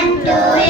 and to